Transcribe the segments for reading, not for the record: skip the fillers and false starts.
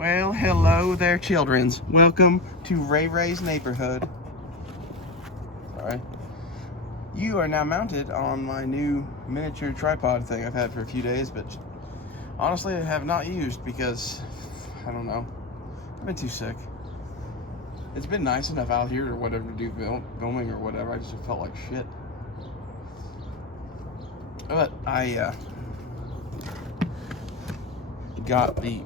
Well, hello there, childrens. Welcome to Ray Ray's neighborhood. Sorry. You are now mounted on my new miniature tripod thing I've had for a few days, but honestly, I have not used because, I don't know, I've been too sick. It's been nice enough out here or whatever to do filming or whatever. I just felt like shit. But I got the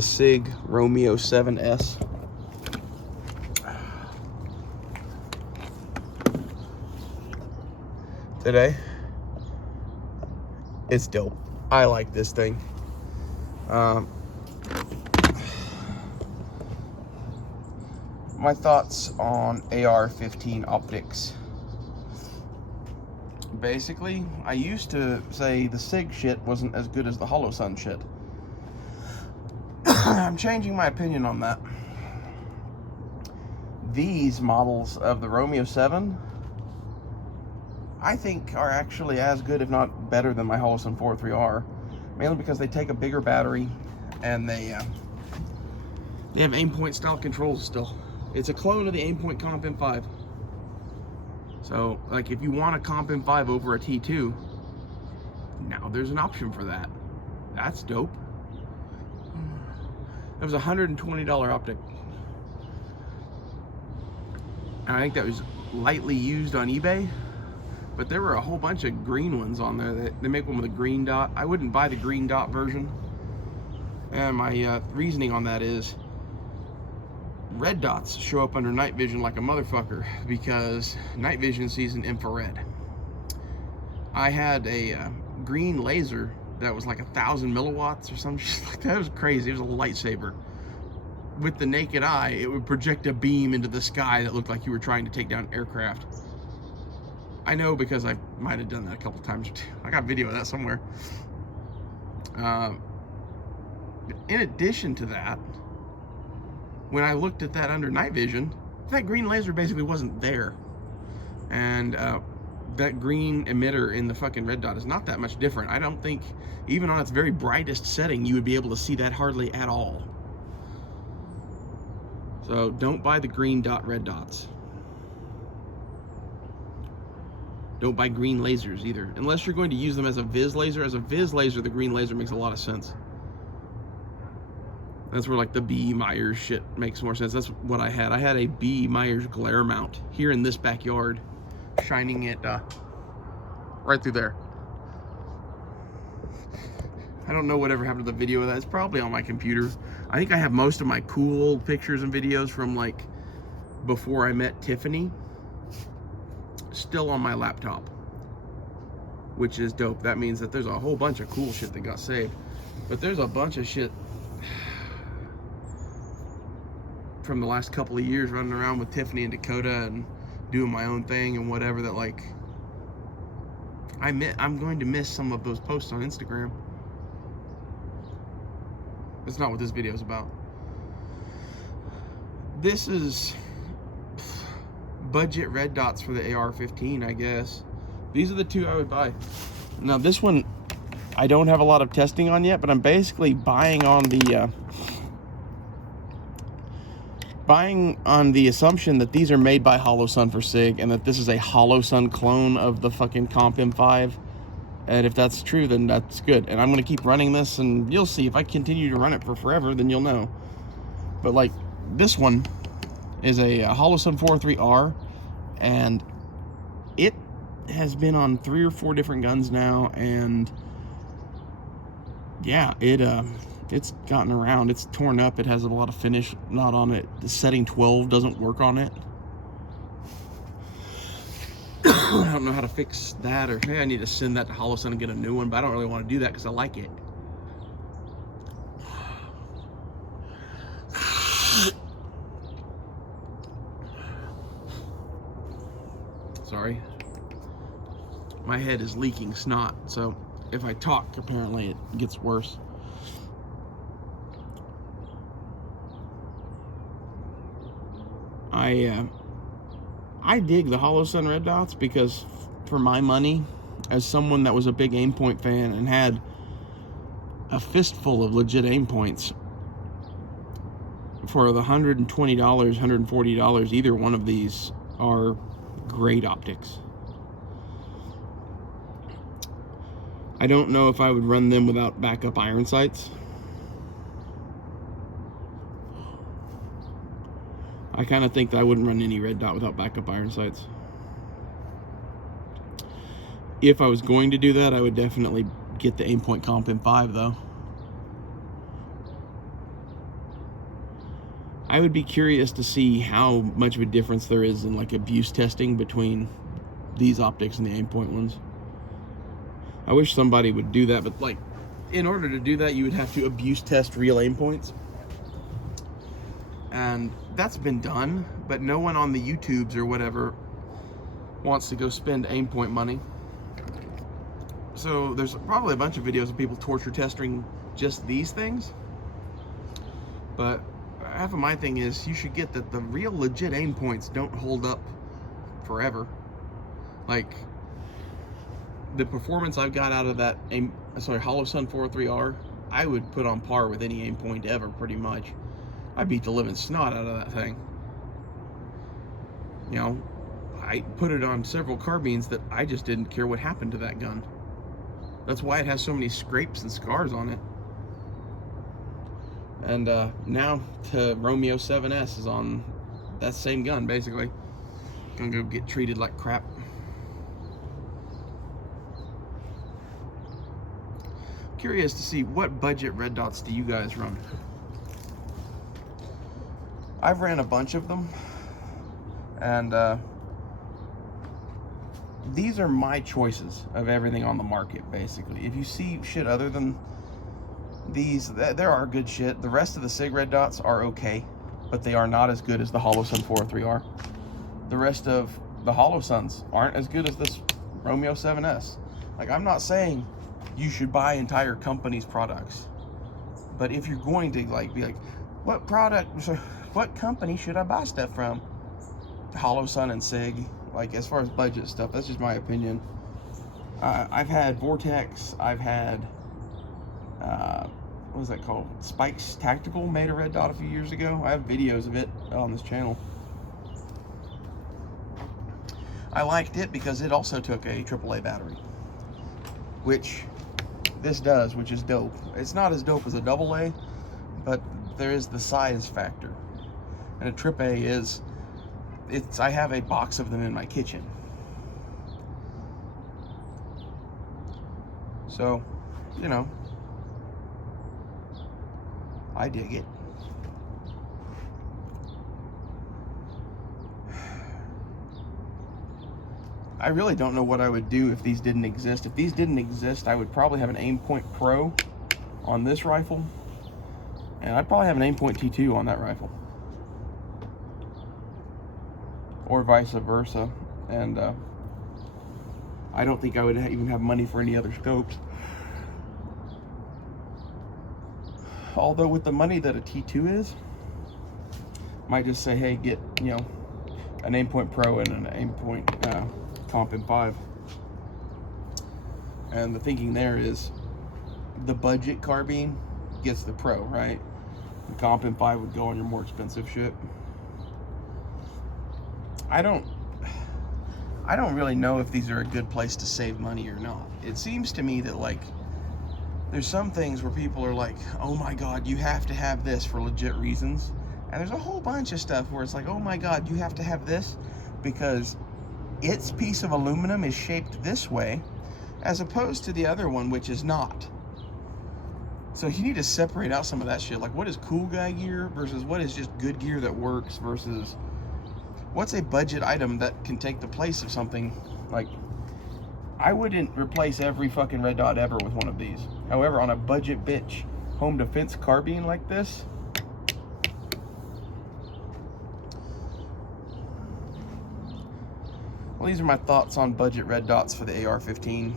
SIG Romeo 7S. Today. It's dope. I like this thing. My thoughts on AR15 optics. Basically, I used to say the SIG shit wasn't as good as the Holosun shit. I'm changing my opinion on that. These models of the Romeo 7, I think are actually as good, if not better, than my Holosun 403R. Mainly because they take a bigger battery and they have aim-point style controls still. It's a clone of the aim-point Comp M5. So, like, if you want a Comp M5 over a T2, now there's an option for that. That's dope. It was a $120 optic. And I think that was lightly used on eBay. But there were a whole bunch of green ones on there. They make one with a green dot. I wouldn't buy the green dot version. And my reasoning on that is red dots show up under night vision like a motherfucker because night vision sees an infrared. I had a green laser that was like 1,000 milliwatts or something like that. It was crazy. It was a lightsaber. With the naked eye, it would project a beam into the sky that looked like you were trying to take down aircraft. I know because I might have done that a couple times or two. I got video of that somewhere. In addition to that, when I looked at that under night vision, that green laser basically wasn't there. And that green emitter in the fucking red dot is not that much different. I don't think, even on its very brightest setting, you would be able to see that hardly at all. So don't buy the green dot red dots. Don't buy green lasers either, unless you're going to use them as a Viz laser. As a Viz laser, the green laser makes a lot of sense. That's where like the B. Myers shit makes more sense. That's what I had. I had a B. Myers glare mount here in this backyard, shining it right through there. I don't know whatever happened to the video of that. It's probably on my computer. I think I have most of my cool old pictures and videos from like before I met Tiffany still on my laptop, which is dope. That means that there's a whole bunch of cool shit that got saved, but there's a bunch of shit from the last couple of years running around with Tiffany and Dakota and doing my own thing and whatever that like I'm going to miss some of those posts on Instagram. That's not what this video is about. This is budget red dots for the AR-15, I guess. These are the two I would buy. Now this one I don't have a lot of testing on yet, but I'm basically buying on the assumption that these are made by Holosun for SIG and that this is a Holosun clone of the fucking Comp M5. And if that's true, then that's good. And I'm going to keep running this, and you'll see. If I continue to run it for forever, then you'll know. But like this one is a Holosun 403R, and it has been on 3 or 4 different guns now, and yeah, it's gotten around. It's torn up. It has a lot of finish not on it. The setting 12 doesn't work on it. I don't know how to fix that, or hey, I need to send that to Holosun and get a new one, but I don't really want to do that because I like it. Sorry. My head is leaking snot, so if I talk, apparently it gets worse. I dig the Holosun red dots because, for my money, as someone that was a big Aimpoint fan and had a fistful of legit Aimpoints, for the $120, $140, either one of these are great optics. I don't know if I would run them without backup iron sights. I kind of think that I wouldn't run any red dot without backup iron sights. If I was going to do that, I would definitely get the Aimpoint Comp M5 though. I would be curious to see how much of a difference there is in like abuse testing between these optics and the Aimpoint ones. I wish somebody would do that, but like in order to do that, you would have to abuse test real Aimpoints. And that's been done, but no one on the YouTubes or whatever wants to go spend Aimpoint money. So there's probably a bunch of videos of people torture testing just these things. But half of my thing is you should get that the real legit Aimpoints don't hold up forever. Like the performance I've got out of that Holosun 403R, I would put on par with any Aimpoint ever pretty much. I beat the living snot out of that thing. You know, I put it on several carbines that I just didn't care what happened to that gun. That's why it has so many scrapes and scars on it. And now to Romeo 7S is on that same gun, basically. Gonna go get treated like crap. Curious to see what budget red dots do you guys run? I've ran a bunch of them, and these are my choices of everything on the market, basically. If you see shit other than these, there are good shit. The rest of the SIG red dots are okay, but they are not as good as the Holosun 403R. The rest of the Holosuns aren't as good as this Romeo 7S. Like, I'm not saying you should buy entire companies' products, but if you're going to like be like, what company should I buy stuff from? Holosun and SIG. Like, as far as budget stuff, that's just my opinion. I've had Vortex, I've had what was that called? Spikes Tactical made a red dot a few years ago. I have videos of it on this channel. I liked it because it also took a AAA battery, which this does, which is dope. It's not as dope as a AA, but there is the size factor. And a AAA is, I have a box of them in my kitchen. So, you know, I dig it. I really don't know what I would do if these didn't exist. If these didn't exist, I would probably have an Aimpoint Pro on this rifle, and I'd probably have an Aimpoint T2 on that rifle, or vice versa. And I don't think I would even have money for any other scopes. Although with the money that a T2 is, might just say, hey, get, you know, an Aimpoint Pro and an Aimpoint Comp M5. And the thinking there is the budget carbine gets the Pro, right? The Comp M5 would go on your more expensive shit. I don't really know if these are a good place to save money or not. It seems to me that, like, there's some things where people are like, oh my God, you have to have this for legit reasons. And there's a whole bunch of stuff where it's like, oh my God, you have to have this because its piece of aluminum is shaped this way, as opposed to the other one, which is not. So you need to separate out some of that shit. Like, what is cool guy gear versus what is just good gear that works versus what's a budget item that can take the place of something. Like, I wouldn't replace every fucking red dot ever with one of these. However, on a budget bitch home defense carbine like this, well, these are my thoughts on budget red dots for the AR-15.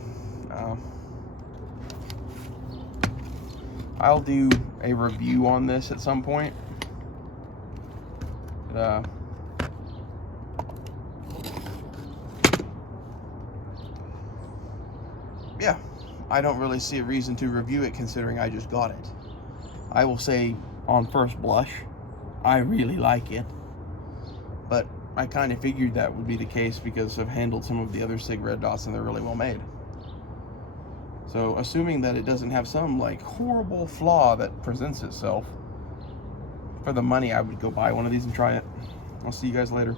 I'll do a review on this at some point. Yeah, I don't really see a reason to review it considering I just got it. I will say on first blush, I really like it. But I kind of figured that would be the case because I've handled some of the other SIG red dots and they're really well made. So assuming that it doesn't have some like horrible flaw that presents itself, for the money I would go buy one of these and try it. I'll see you guys later.